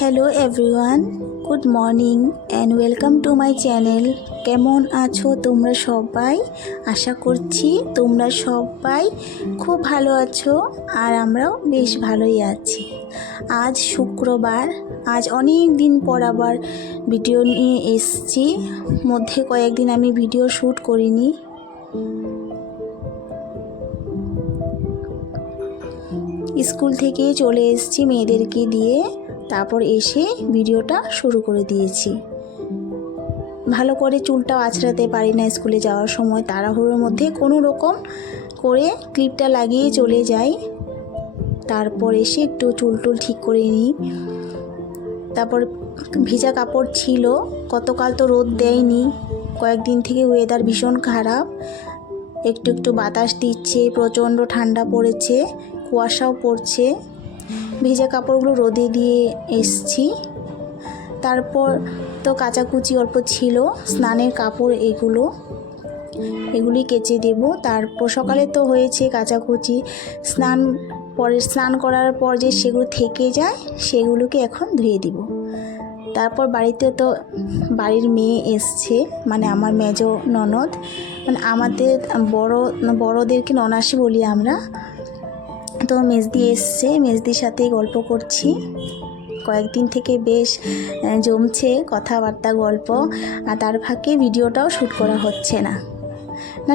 Hello everyone, good morning and welcome to my channel. কেমন আছো তোমরা সবাই? আশা করছি তোমরা সবাই খুব ভালো আছো আর আমরাও বেশ ভালোই আছি। আজ শুক্রবার, আজ অনেক দিন পর আবার ভিডিও নিয়ে এসেছি। মধ্যে কয়েকদিন আমি ভিডিও শ্যুট করিনি। স্কুল থেকে চলে এসেছি মেয়েদেরকে দিয়ে, তারপর এসে ভিডিওটা শুরু করে দিয়েছি। ভালো করে চুলটাও আঁচড়াতে পারি না স্কুলে যাওয়ার সময়, তাড়াহুড়োর মধ্যে কোনো রকম করে ক্লিপটা লাগিয়ে চলে যাই। তারপর এসে একটু চুল ঠিক করে নিই। তারপর ভিজা কাপড় ছিল, গতকাল তো রোদ দেয়নি, কয়েকদিন থেকে ওয়েদার ভীষণ খারাপ, একটু একটু বাতাস দিচ্ছে, প্রচণ্ড ঠান্ডা পড়েছে, কুয়াশাও পড়ছে। ভেজা কাপড়গুলো রোদে দিয়ে এসছি। তারপর তো কাচাকুচি অল্প ছিল, স্নানের কাপড় এগুলি কেচে দেব। তারপর সকালে তো হয়েছে কাচাকুচি, স্নান করার পর যে সেগুলো থেকে যায় সেগুলোকে এখন ধুয়ে দিব। তারপর বাড়িতে তো বাড়ির মেয়ে এসছে, মানে আমার মেজো ননদ, মানে আমাদের বড়োদেরকে ননাসি বলি আমরা। তো মেজদি এসছে, মেজদির সাথে গল্প করছি। কয়েকদিন থেকে বেশ জমছে কথাবার্তা, গল্প, আর তার ফাঁকে ভিডিওটাও শ্যুট করা হচ্ছে না।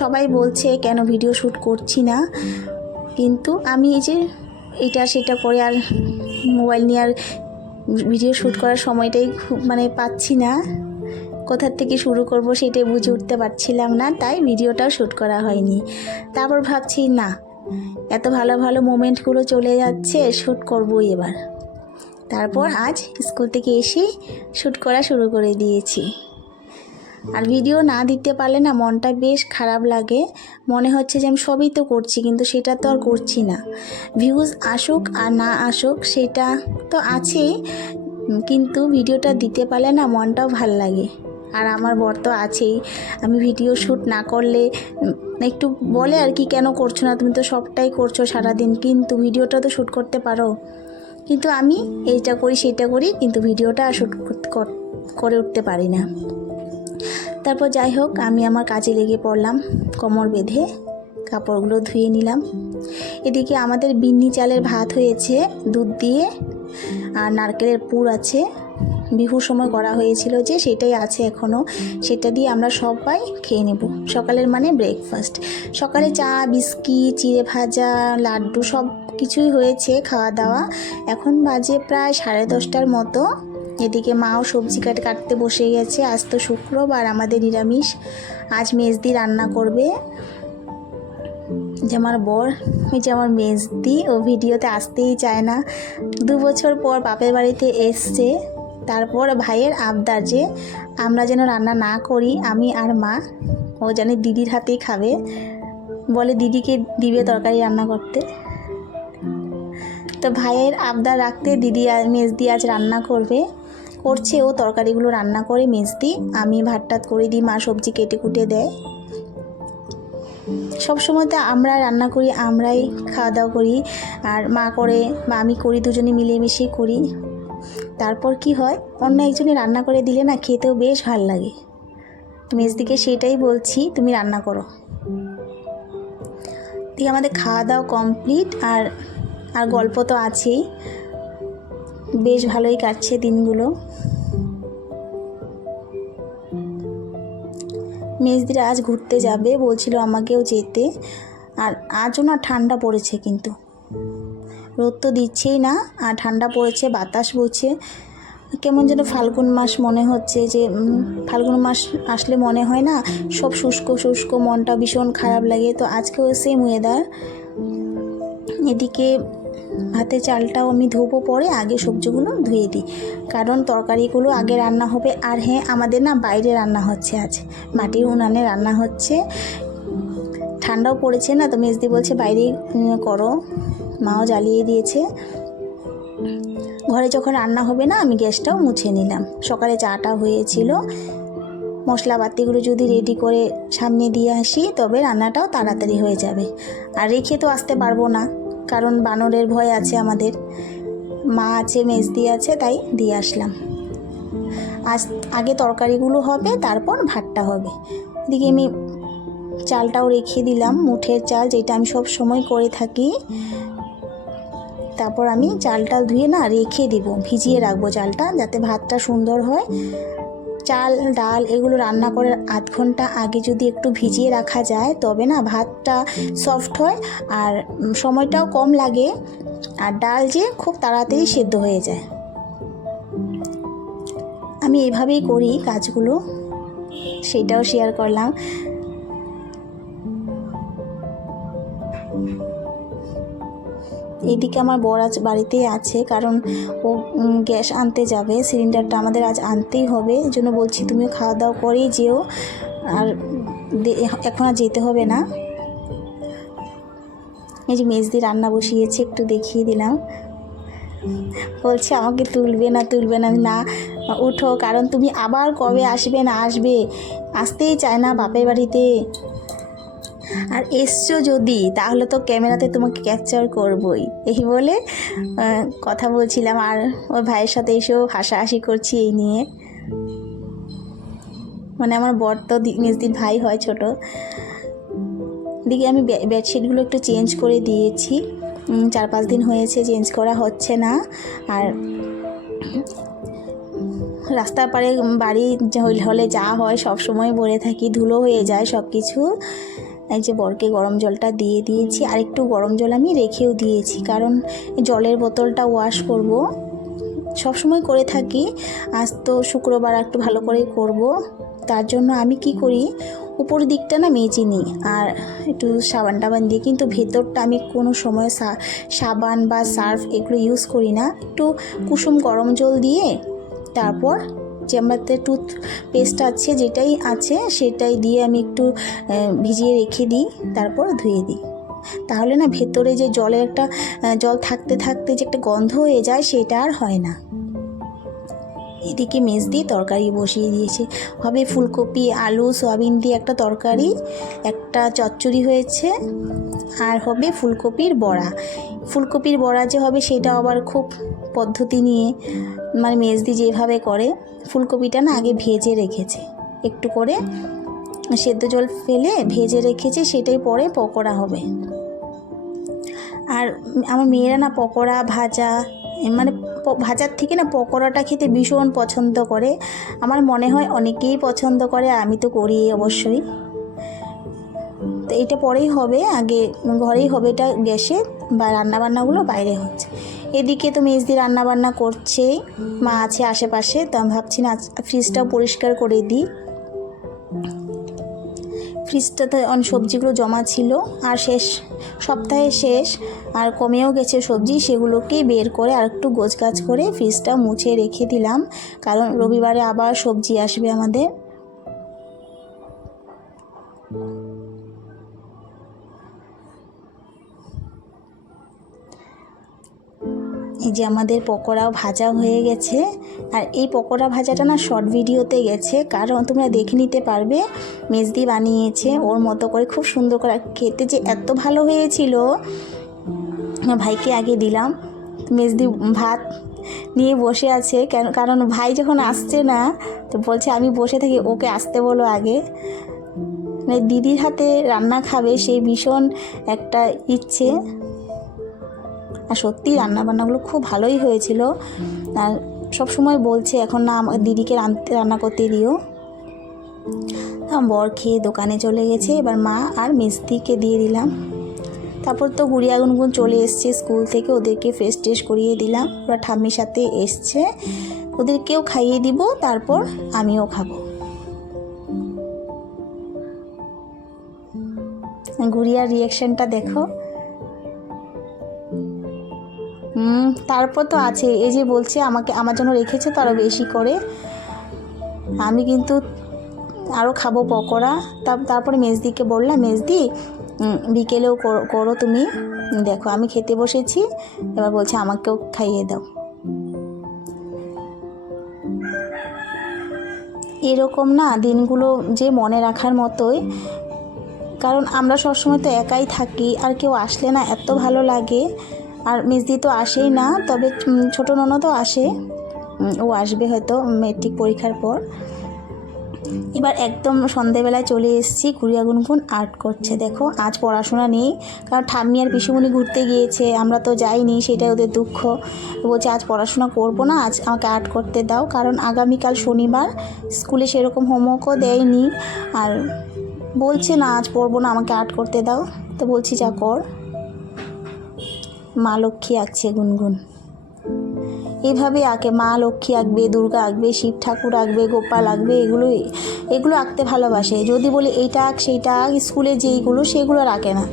সবাই বলছে কেন ভিডিও শ্যুট করছি না, কিন্তু আমি এই যে এটা সেটা করে আর মোবাইল নিয়ে আর ভিডিও শ্যুট করার সময়টাই পাচ্ছি না। কোথার থেকে শুরু করব সেটাই বুঝে উঠতে পারছিলাম না, তাই ভিডিওটাও শ্যুট করা হয়নি। তারপর ভাবছি না, এত ভালো ভালো মোমেন্টগুলো চলে যাচ্ছে, শ্যুট করবই এবার। তারপর আজ স্কুল থেকে এসে শ্যুট করা শুরু করে দিয়েছি। আর ভিডিও না দিতে পারলে না মনটা বেশ খারাপ লাগে, মনে হচ্ছে যে আমি সবই তো করছি, কিন্তু সেটা তো আর করছি না। ভিউজ আসুক আর না আসুক সেটা তো আছেই, কিন্তু ভিডিওটা দিতে পারলে না মনটাও ভাল লাগে। আর আমার বর তো আছেই, আমি ভিডিও শ্যুট না করলে একটু বলে আর কি, কেন করছো না, তুমি তো সবটাই করছো সারাদিন, কিন্তু ভিডিওটা তো শ্যুট করতে পারো। কিন্তু আমি এইটা করি সেটা করি, কিন্তু ভিডিওটা শ্যুট করে উঠতে পারি না। তারপর যাই হোক, আমি আমার কাজে লেগে পড়লাম, কোমর বেঁধে কাপড়গুলো ধুয়ে নিলাম। এদিকে আমাদের বিন্নি চালের ভাত হয়েছে দুধ দিয়ে, আর নারকেলের পুর আছে, বিহুর সময় করা হয়েছিল যে সেটাই আছে এখনও, সেটা দিয়ে আমরা সবাই খেয়ে নেব সকালের ব্রেকফাস্ট। সকালে চা, বিস্কিট, চিড়ে ভাজা, লাড্ডু সব কিছুই হয়েছে খাওয়া দাওয়া। এখন বাজে প্রায় 10:30টার মতো। এদিকে মাও সবজি কাটতে বসে গেছে। আজ তো শুক্রবার, আমাদের নিরামিষ। আজ মেজদি রান্না করবে। যে আমার বর, ওই যে আমার মেজদি, ও ভিডিওতে আসতেই চায় না। 2 বছর পর বাপের বাড়িতে এসছে। তারপর ভাইয়ের আবদার যে আমরা যেন রান্না না করি, আমি আর মা, ও জানে দিদির হাতেই খাবে, বলে দিদিকে দিবে তরকারি রান্না করতে। তো ভাইয়ের আবদার রাখতে মেজদি আজ রান্না করছে ও তরকারিগুলো রান্না করে মেজদি, আমি ভাতটাত করে দিই, মা সবজি কেটে কুটে দেয়। সবসময় তো আমরা রান্না করি, আমরাই খাওয়া দাওয়া করি, আর মা করে বা আমি করি, দুজনে মিলেমিশে করি। তারপর কি হয়, অন্য একজনে রান্না করে দিলে না খেতেও বেশ ভাল লাগে। মেজদিকে সেটাই বলছি, তুমি রান্না করো। ঠিক আমাদের খাওয়া দাওয়া কমপ্লিট, আর গল্প তো আছেই, বেশ ভালোই কাটছে দিনগুলো। মেজদিরা আজ ঘুরতে যাবে বলছিল, আমাকেও যেতে। আর আজও না ঠান্ডা পড়েছে, কিন্তু রোদ তো দিচ্ছেই না, আর ঠান্ডা পড়েছে, বাতাস বইছে, কেমন যেন ফাল্গুন মাস মনে হচ্ছে। যে ফাল্গুন মাস আসলে মনে হয় না সব শুষ্ক শুষ্ক, মনটা ভীষণ খারাপ লাগে। তো আজকেও সেম ওয়েদার। এদিকে ভাতের চালটাও আমি ধোবো পরে, আগে সবজিগুলো ধুয়ে দিই, কারণ তরকারিগুলো আগে রান্না হবে। আর হ্যাঁ, আমাদের না বাইরে রান্না হচ্ছে, আজ মাটির উনানে রান্না হচ্ছে। ঠান্ডাও পড়েছে না, তো মেজদি বলছে বাইরেই করো, মাও জ্বালিয়ে দিয়েছে। ঘরে যখন রান্না হবে না, আমি গ্যাসটাও মুছে নিলাম। সকালে চাটা হয়েছিল, মশলাপাতিগুলো যদি রেডি করে সামনে দিয়ে আসি তবে রান্নাটাও তাড়াতাড়ি হয়ে যাবে। আর রেখে তো আসতে পারবো না, কারণ বানরের ভয় আছে আমাদের। মা আছে, মেজদি আছে, তাই দিয়ে আসলাম। আজ আগে তরকারিগুলো হবে, তারপর ভাতটা হবে। এদিকে আমি চালটাও রেখে দিলাম, মুঠের চাল, যেটা আমি সব সময় করে থাকি। তারপর আমি চালটা ধুয়ে না রেখে দিব, ভিজিয়ে রাখবো চালটা, যাতে ভাতটা সুন্দর হয়। চাল ডাল এগুলো রান্না করার আধ ঘন্টা আগে যদি একটু ভিজিয়ে রাখা যায়, তবে না ভাতটা সফট হয় আর সময়টাও কম লাগে, আর ডাল যে খুব তাড়াতাড়ি সেদ্ধ হয়ে যায়। আমি এইভাবেই করি কাজগুলো, সেটাও শেয়ার করলাম। এদিকে আমার বর আজ বাড়িতেই আছে, কারণ ও গ্যাস আনতে যাবে, সিলিন্ডারটা আমাদের আজ আনতেই হবে। এই জন্য বলছি তুমিও খাওয়া দাওয়া করেই যেও, আর এখন আর যেতে হবে না। এই যে মেজদি রান্না বসিয়েছে, একটু দেখিয়ে দিলাম। বলছে আমাকে তুলবে না, না উঠো, কারণ তুমি আবার কবে আসবে, না আসবে, আসতেই চায় না বাপের বাড়িতে। আর এসছো যদি, তাহলে তো ক্যামেরাতে তোমাকে ক্যাপচার করবই, এই বলে কথা বলছিলাম। আর ওর ভাইয়ের সাথে এসেও হাসাহাসি করছি এই নিয়ে। মানে আমার বর তো মেজদির ভাই হয়, ছোট। দিকে আমি বেডশিটগুলো একটু চেঞ্জ করে দিয়েছি, 4-5 দিন হয়েছে চেঞ্জ করা হচ্ছে না। আর রাস্তার পাড়ে বাড়ি হলে যা হয় সব সময় বলে থাকি, ধুলো হয়ে যায় সব কিছু। এই যে বরকে গরম জলটা দিয়ে দিয়েছি, আর একটু গরম জল আমি রেখেও দিয়েছি, কারণ জলের বোতলটা ওয়াশ করব, সব সময় করে থাকি। আজ তো শুক্রবার একটু ভালো করে করব, তার জন্য আমি কি করি, উপর দিকটা না মেজে নিই আর একটু সাবান টাবান দিয়ে, কিন্তু ভেতরটা আমি কোনো সময় সাবান বা সার্ফ এগুলো ইউজ করি না। একটু কুসুম গরম জল দিয়ে, তারপর যে আমাদের টুথপেস্ট আছে, যেটাই আছে সেটাই দিয়ে আমি একটু ভিজিয়ে রেখে দিই, তারপর ধুয়ে দিই। তাহলে না ভেতরে যে জলের একটা জল থাকতে থাকতে যে একটা গন্ধ হয়ে যায়, সেটা আর হয় না। এদিকে মেজদি তরকারি বসিয়ে দিয়েছে, হবে ফুলকপি আলু সয়াবিন দিয়ে একটা তরকারি, একটা চচ্চড়ি হয়েছে, আর হবে ফুলকপির বড়া। ফুলকপির বড়া যে হবে সেটা আবার খুব পদ্ধতি নিয়ে, মানে মেজদি যেভাবে করে, ফুলকপিটা না আগে ভেজে রেখেছে, একটু করে সেদ্ধ জল ফেলে ভেজে রেখেছে, সেটাই পরে পকোড়া হবে। আর আমার মেয়েরা না পকোড়া ভাজা, মানে ভাজার থেকে না পকোড়াটা খেতে ভীষণ পছন্দ করে। আমার মনে হয় অনেকেই পছন্দ করে, আমি তো করি অবশ্যই। তো এটা পরেই হবে, আগে ঘরেই হবে এটা গ্যাসে, বা রান্নাবান্নাগুলো বাইরে হচ্ছে। এদিকে তো মেজদি রান্নাবান্না করছে, মা আছে আশেপাশে, তো আমি ভাবছি না ফ্রিজটাও পরিষ্কার করে দিই। ফ্রিজটাতে অনেক সবজিগুলো জমা ছিল, আর সপ্তাহে শেষ, আর কমেও গেছে সবজি, সেগুলোকেই বের করে আর একটু গোছগাছ করে ফ্রিজটা মুছে রেখে দিলাম, কারণ রবিবারে আবার সবজি আসবে আমাদের। এই যে আমাদের পকোড়াও ভাজা হয়ে গেছে, আর এই পকোড়া ভাজাটা না শর্ট ভিডিওতে গেছে, কারণ তোমরা দেখে নিতে পারবে। মেজদি বানিয়েছে ওর মতো করে, খুব সুন্দর করে, খেতে যে এত ভালো হয়েছিল। ভাইকে আগে দিলাম, মেজদি ভাত নিয়ে বসে আছে, কারণ ভাই যখন আসছে না, তো বলছে আমি বসে থাকি, ওকে আসতে বলো আগে। মানে দিদির হাতে রান্না খাবে, সেই ভীষণ একটা ইচ্ছে। আর সত্যি রান্নাবান্নাগুলো খুব ভালোই হয়েছিল, আর সব সময় বলছে এখন না আমার দিদিকে রান্না করতে দিও। বর খেয়ে দোকানে চলে গেছে, এবার মা আর মেজদিকে দিয়ে দিলাম। তারপর তো গুড়িয়া গুনগুন চলে এসছে স্কুল থেকে, ওদেরকে ফ্রেশ ট্রেশ করিয়ে দিলাম, ওরা ঠাম্মির সাথে এসছে, ওদেরকেও খাইয়ে দিব, তারপর আমিও খাবো। গুড়িয়ার রিয়াকশানটা দেখো। তারপর তো আছে, এই যে বলছে আমার জন্য রেখেছে তো আরও বেশি করে, আমি কিন্তু আরও খাবো পকোড়া। তারপরে মেজদিকে বললাম, মেজদি বিকেলেও করো তুমি, দেখো আমি খেতে বসেছি, এবার বলছে আমাকেও খাইয়ে দাও। এরকম না দিনগুলো যে মনে রাখার মতোই, কারণ আমরা সবসময় তো একাই থাকি, আর কেউ আসলে না এত ভালো লাগে। আর মেজদি তো আসেই না, তবে ছোটো ননদও আসে, ও আসবে হয়তো মেট্রিক পরীক্ষার পর। এবার একদম সন্ধেবেলায় চলে এসেছি, গুড়িয়া গুনগুন আর্ট করছে। দেখো আজ পড়াশোনা নেই, কারণ ঠাম্মি আর পিসুমণি ঘুরতে গিয়েছে, আমরা তো যাইনি, সেটাই ওদের দুঃখ। বলছে আজ পড়াশোনা করব না, আজ আমাকে আর্ট করতে দাও, কারণ আগামীকাল শনিবার, স্কুলে সেরকম হোমওয়ার্কও দেয়নি। আর বলছে না আজ পড়বো না, আমাকে আর্ট করতে দাও। তো বলছি যা কর। মা লক্ষ্মী আঁকছে গুনগুন, এইভাবে আঁকে। মা লক্ষ্মী আঁকবে, দুর্গা আঁকবে, শিব ঠাকুর আঁকবে, গোপাল আঁকবে, এগুলো আঁকতে ভালোবাসে। যদি বলি এইটা আঁক সেইটা আঁক, স্কুলে যেইগুলো সেগুলো আর আঁকে না।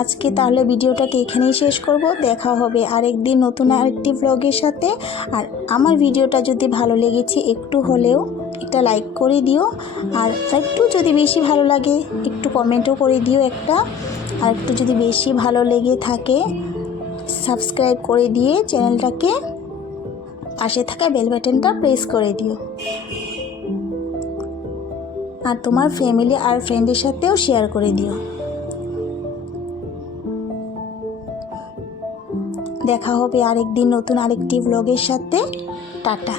আজকে তাহলে ভিডিওটাকে এখানেই শেষ করব। দেখা হবে আরেকদিন নতুন আরেকটি ব্লগের সাথে। আর আমার ভিডিওটা যদি ভালো লেগেছে একটু হলেও একটা লাইক করে দিও, আর একটু যদি বেশি ভালো লাগে একটু কমেন্টও করে দিও একটা। আর একটু যদি বেশি ভালো লেগে থাকে সাবস্ক্রাইব করে দিয়ে চ্যানেলটাকে পাশে থাকা বেল বাটনটা প্রেস করে দিও। আর তোমার ফ্যামিলি আর ফ্রেন্ডের সাথেও শেয়ার করে দিও। দেখা হবে আরেকদিন নতুন আরেকটি ব্লগের সাথে। টাটা।